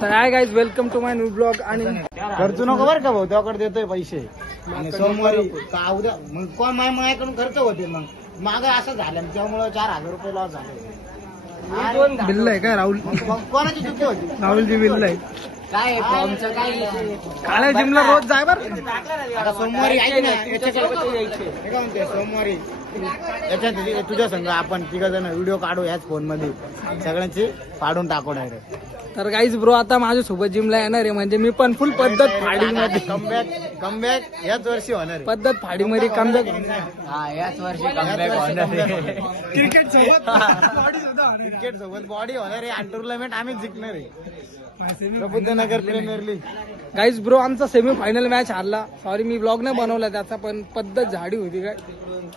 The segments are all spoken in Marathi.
तर hi guys, welcome to my new blog. आणि खर्च नको बरं का भाऊ, त्याकडे देतोय पैसे आणि सोमवारी का उद्या मग कोण माझ्याकडून खर्च होते. मग माग असं झालं त्यामुळे 4,000 रुपये लॉस झाले. बिल्ल आहे काय राहुल? मग कोणाची चुकी होती? राहुलची बिल्ल आहे. काय फॉर्मचं काय काळ्या जिमला रोज जाय बर. आता सोमवारी ऐक ना, हे काय म्हणते सोमवारी याच्यात तुझ्या संग आपण तिघ जण व्हिडिओ काढू याच फोन मध्ये, सगळ्यांची काढून टाकू डायरेक्ट. तर गाईज ब्रो आता माझ्यासोबत जिमला येणार आहे, म्हणजे मी पण फुल पद्धत फाडीमध्ये कमबॅक याच वर्षी होणार आहे. पद्धत फाडीमध्ये कमबॅक. हा याच वर्षी कमबॅक होणार आहे. क्रिकेट सोबत बॉडी होणार आहे आणि टुर्नामेंट आम्हीच जिंकणार आहे. प्रबुद्धनगर प्रीमियर लीग. गाईज ब्रो आमचा सेमी फायनल मॅच हारला. सॉरी मी ब्लॉग नाही बनवला त्याचा, पण पद्धत झाडी होती काय.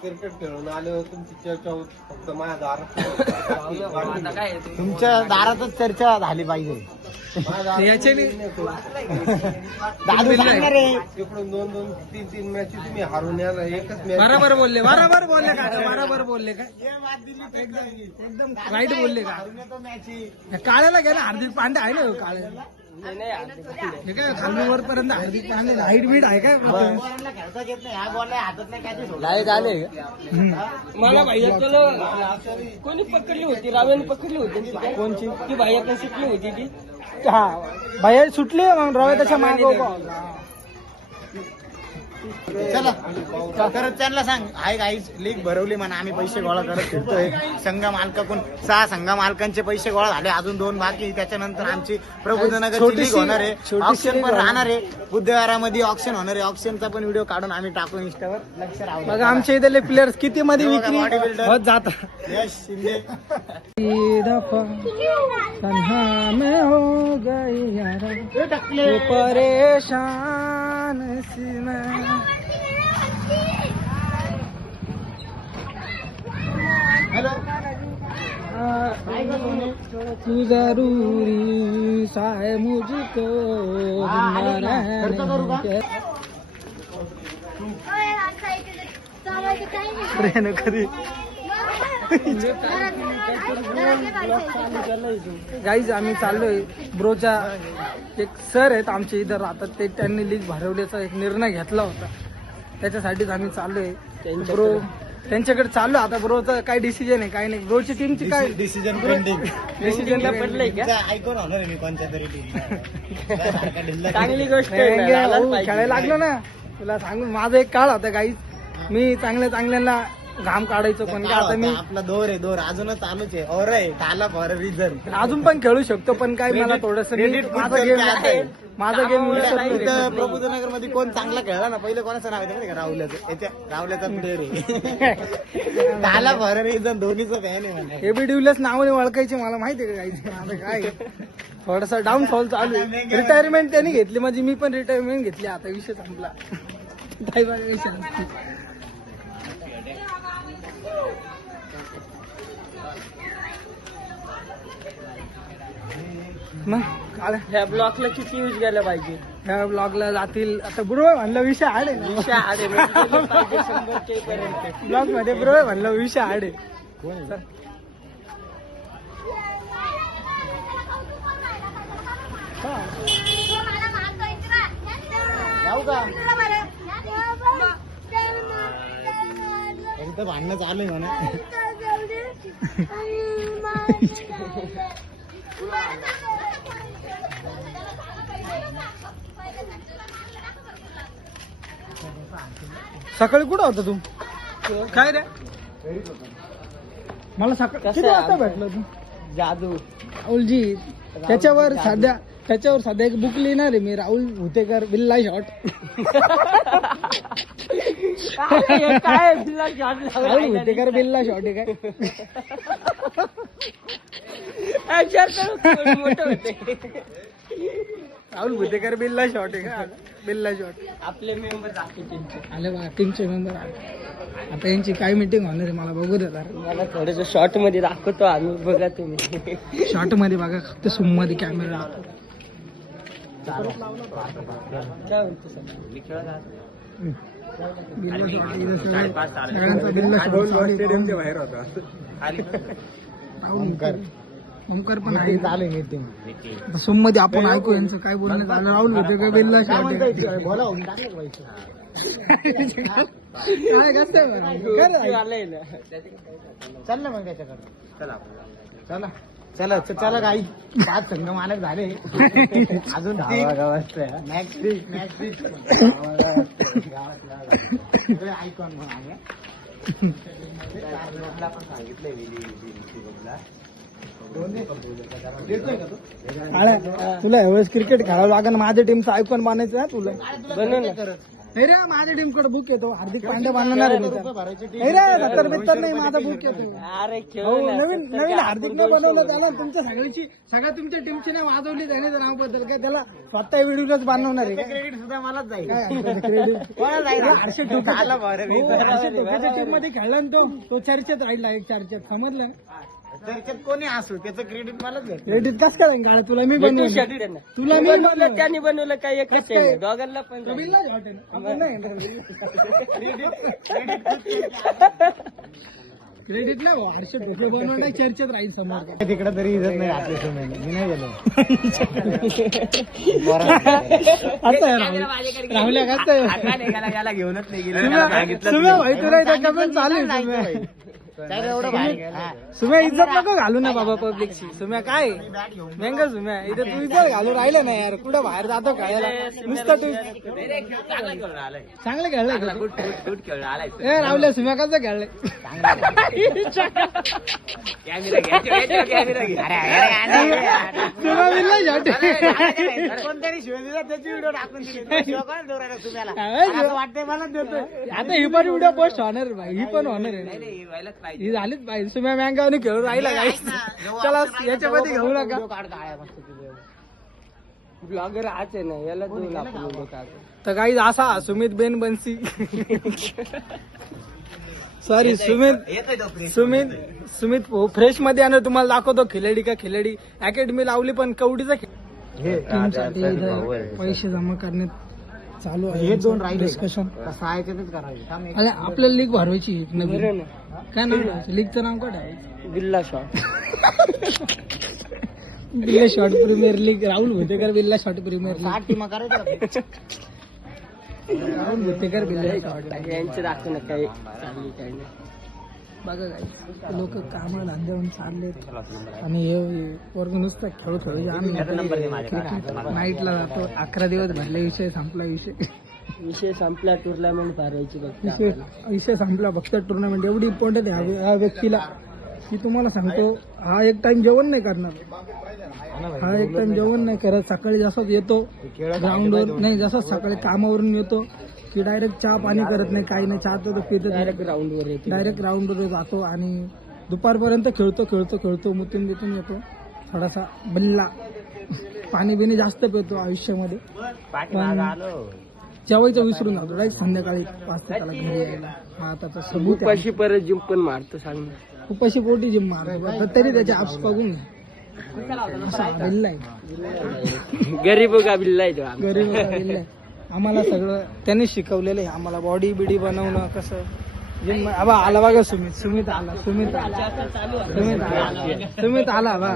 क्रिकेट खेळून आले तुमची चर्चा होत फक्त माझ्या दारात. तुमच्या दारातच चर्चा झाली पाहिजे. याचे दादू सांगणार आहे. तिकडून 2-2, 3-3 मॅच तुम्ही हारून याला एकच मॅच. बरोबर बोलले का? बरोबर बोलले का? एकदम राईट बोलले का? काळ्याला घ्या ना, हार्दिक पांडे आहे ना काळ्याला. हे काय खालून वरपर्यंत हार्दिक पांडे लाईट बीट आहे काय? लाईट आले मला भैया कोणी पकडली होती? रावेने पकडली होती. कोणची? ती भैया सुटली होती ती. हा भैया सुटली, मग रवे त्याच्या मागे. चला करत त्यांना सांग. आहे गाईज लीग भरवली म्हणा, आम्ही पैसे गोळा करत फिरतोय. संघ मालकाकडून 6 संघ मालकांचे पैसे गोळा झाले, अजून 2 बाकी. त्याच्यानंतर आमची प्रबुद्धनगरची लीग होणार आहे. ऑप्शन पण राहणार आहे. बुधवारामध्ये ऑप्शन होणार आहे. ऑप्शनचा पण व्हिडिओ काढून आम्ही टाकू इंस्टावर. लक्ष राहू. बघा आमच्या इथले प्लेयर्स किती मध्ये विक्री होत जातात. यश शिंदे तन्हा में हो गई यारा, ये परेशान सी मैं. हॅलो तू जरूरी सा है मुझको खर्च करू का? ट्रेन कधी. गाईज आम्ही चाललोय ब्रोच्या. एक सर आहेत आमचे इथं राहतात, ते त्यांनी लीग भरवण्याचा एक निर्णय घेतला होता, त्याच्यासाठीच आम्ही चाललोय. ब्रो त्यांच्याकडे चाललो आता. ब्रोचं काय डिसिजन आहे काय नाही. ब्रोची टीमची काय डिसिजन पेंडिंग. डिसिजनला पडलंय का? ऐकून होणार आहे मी कोणत्या तरी टीम. चांगली गोष्ट खेळायला लागलो ना. तुला सांगून माझा एक काळ होता गाईज, मी चांगल्याला घाम काढायचो. पण आता मी आपला दोर आहे, दोर अजूनच चालूच आहे. और आहे टाला फॉर रिझन. अजून पण खेळू शकतो, पण काय मला थोडस माझा गेम प्रबुद्धनगर मध्ये कोण चांगला खेळला ना, पहिलं कोणाचं नाव आहे का? राहुल्याचं. राहुल्याचा प्लेअर आहे. टाला फॉर रिझन दोन्हीचं फॅन आहे म्हणा. एबी डिव्हिलियर्स नावाने ओळखायचे मला माहिती आहे का काही. आता काय थोडासा डाऊनफॉल चालू आहे. रिटायरमेंट त्यांनी घेतली, म्हणजे मी पण रिटायरमेंट घेतली. आता विषय संपला. मग ह्या ब्लॉकला किती यूज गेला पाहिजे? ह्या ब्लॉकला जातील आता. बरोबर म्हणलं विषय आडे. ब्लॉक मध्ये बरोबर म्हणलं विषय आडे. जाऊ का? इथं भांडणं चालू आहे म्हणा. सकाळी कुठं होता तू? काय रे? मला सकाळी किती वाजता भेटलं तू? जादू राहुलजी त्याच्यावर सध्या एक बुक लिहिणार आहे मी. राहुल भुतेकर बिल्ला शॉट. काय राहुल भुतेकर बिल्ला शॉट आहे काय? राहुल भुतेकर बिल्ला शॉट आहे का? बिल्ला शॉट. आपले मेंबर आले बघा, टीमचे मेंबर आले. आता यांची काय मीटिंग होणार आहे मला बघू द्या. मला थोडस शॉर्ट मध्ये दाखवतो आम्ही, बघा तुम्ही. शॉर्ट मध्ये बघा, फक्त सुम मध्ये कॅमेरा राहतो. काय म्हणतो सर? स्टेडियमच्या बाहेर होता. ओमकार पण आहे. चालू आहे मीटिंग. सोम मध्ये आपण ऐकू यांचं काय बोलणं झालं. राहुल होते का बिल्ला काय शॉट म्हणताय? बोला होऊन टाकलं पाहिजे. काय कसं आलंय ना चल ना मग त्याच्याकडे. चला चला चला चला काही 5 संघ मालक झाले. अजून ऐकून तुला एवढंच क्रिकेट खेळावं लागेल. माझ्या टीमचं ऐकून बांधायचं ना तुला. बनव ना नाही रे माझ्या टीम कडे बुक येतो. हार्दिक पांड्या बांधणार आहे मी तर. नाही रे 70-72 नाही माझा बुक येतो. अरे हो, खेळ ना. नवीन नवीन हार्दिक नाही बनवलं त्याला. तुमच्या सगळ्या तुमच्या टीमची नाही वाजवली त्याने नाव बद्दल काय त्याला स्वतः व्हिडिओच बांधवणार आहे का? क्रेडिट सुद्धा मलाच जाईल. काय क्रेडिट कोणाला जाईल? हर्षद ठोक्याच्या टीम मध्ये खेळला ना तो चर्चेत राहिला. एक चर्चेत समजलं. त्याच्यात कोणी असू त्याचं क्रेडिट मलाच जाईल. क्रेडिट कसं काय काळ तुला मी तू बनवलं. shot दे ना. तुला तू मी बनवलं बनवलं. त्याने बनवलं काय एकच आहे दोघांना पण जाईल. कबीरला हॉटेल आपण नाही क्रेडिट नाही. हर्षद ठोके बनवणार चर्चेत राहील समोर. तिकडे तरी इज्जत नाही आपल्या सोन्याने. मी नाही गेलो. आता राहुल्या याला घेऊनच नाही सुम्या भाई तुला इथं कमेंट चालू आहे सुम्या. एवढं बाहेर सुम्या इज्जत नको घालू ना बाबा पब्लिकची. सुम्या काय मेंगा सुम्या इथे तू इज्जत घालू राहिलं ना यार. कुठं बाहेर जातो खायला नुसतं तू चांगलं खेळलंय का? ए राहुल्या सुम्या कसं खेळलंय? सुम्या बिल्ला शॉट. कोणतरी शिवाय दिला त्याची व्हिडिओ टाकून दिली. शिवाय कोणाला देऊ राहिला तुम्हाला? असं वाटतंय मला देतोय. आता ही पण व्हिडिओ पोस्ट होणार आहे भाई. ही पण होणार आहे ना. ही झालीच पाहिजे. सुम्या मँगावने खेळून राहिला काय. चला याच्यामध्ये घेऊ नका. ब्लॉगर हाच आहे ना याला देऊन आपण उभं का. तर काही असा सुमित बेन बनसी सॉरी सुमित फ्रेश मध्ये आणि तुम्हाला दाखवतो खिलाडी का खिलाडी अकॅडमी लावली पण कवडीचा टीमसाठी पैसे जमा करण्यात चालू आहे. हे 2 राहिले डिस्कशन. सहाय्यकच करावी. अरे आपल्याला लीग भरवायची नवीन. काय नाव ठेवायचं? लीगचं नाव काय ठेवायचं? बिल्ला शॉट. बिल्ला शॉर्ट प्रीमियर लीग. राहुल भुतेकर बिल्ला शॉर्ट प्रीमियर लीग. 8 टीमा करायच्या. राहुल भुतेकर बिल्ला शॉर्ट. यांचं दाखव ना काही चालली काही नाही. बघा काय लोक कामा धंद्यावरून चाललेत आणि हे वर्ग नुसतं खेळू आम्ही नाईटला जातो. 11 दिवस भरले. विषय संपला. विषय संपला. टुर्नामेंट भरायची बघ. विषय संपला. फक्त टुर्नामेंट एवढी इम्पॉर्टंट आहे ह्या व्यक्तीला की तुम्हाला सांगतो हा एक टाइम जेवण नाही करणार. हा एक टाइम जेवण नाही करत. सकाळी जसाच येतो ग्राउंडवर नाही जसाच सकाळी कामावरून येतो की डायरेक्ट चहा पाणी करत नाही काही नाही. चहा तो पितो डायरेक्ट ग्राउंडवर येतो. डायरेक्ट ग्राउंडवर जातो आणि दुपारपर्यंत खेळतो मुतून बितून येतो. थोडासा बल्ला पाणी बिणी जास्त पितो आयुष्यामध्ये. जेवायचं विसरून जातो. डायरेक्ट संध्याकाळी 5 त्याला घरी यायला. हा आता तर सबूत आहे. उपाशी परत जिम पण मारतो सांग. उपाशी पोटी जिम मारतो तरी त्याचे ॲप्स बघून बिल्ला आहे. गरीब का बिल्ला आहे तो आम्ही. गरीब बिल्ला आहे. आम्हाला सगळं त्यांनी शिकवलेलं आहे. आम्हाला बॉडी बिडी बनवणं कसं जिम. आबा आला बघा सुमित आला बा.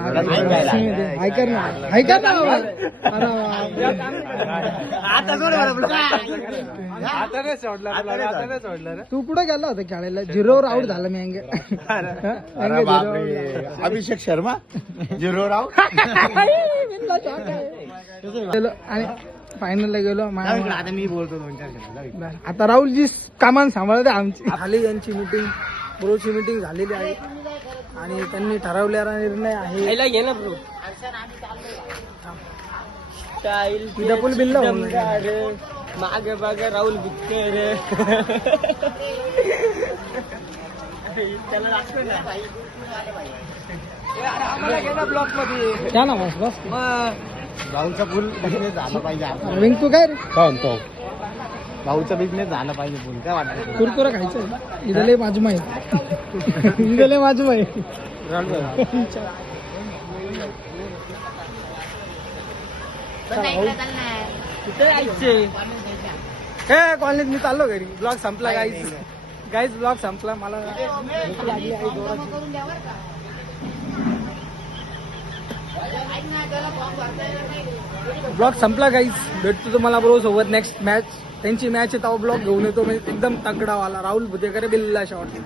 ऐका ना तू कुठे गेला होता खेळायला? 0 आउट झाला मी. अभिषेक शर्मा 0 आउट. आणि फायनलला गेलो. आता मी बोलतो 2-4 शब्द. आता राहुलजी कामान सांभाळते आमची. खाली यांची मीटिंग ब्रोची मीटिंग झालेली आहे आणि त्यांनी ठरवलेला निर्णय आहे. यायला घे ना ब्रो. स्टाईल डबल बिल्ला मागे बघा राहुल भुतकर. त्याला दाखव ना ब्लॉक मध्ये. क्या नाम आहे बस भाऊचा फुल बिझनेस झाला पाहिजे. रिंकू काय रे? काय म्हणतो? भाऊचा बिझनेस झाला पाहिजे. फुल काय वाटतं? कुरकुरा खायचं. इथले माझू आहे. इथले माझू आहे. कुठे जायचे? हे कॉलनीत मी चाललो घरी. ब्लॉग संपला गाईज ब्लॉग संपला. मला भूक लागली आहे जोराची. ब्लॉग संपला गाईज. भेटतो तुम्हाला ब्रो सोबत नेक्स्ट मॅच. त्यांची मॅच आहे तेव्हा ब्लॉग घेऊन येतो. म्हणजे एकदम तगडावाला राहुल भुतेकर बिल्ला शॉट.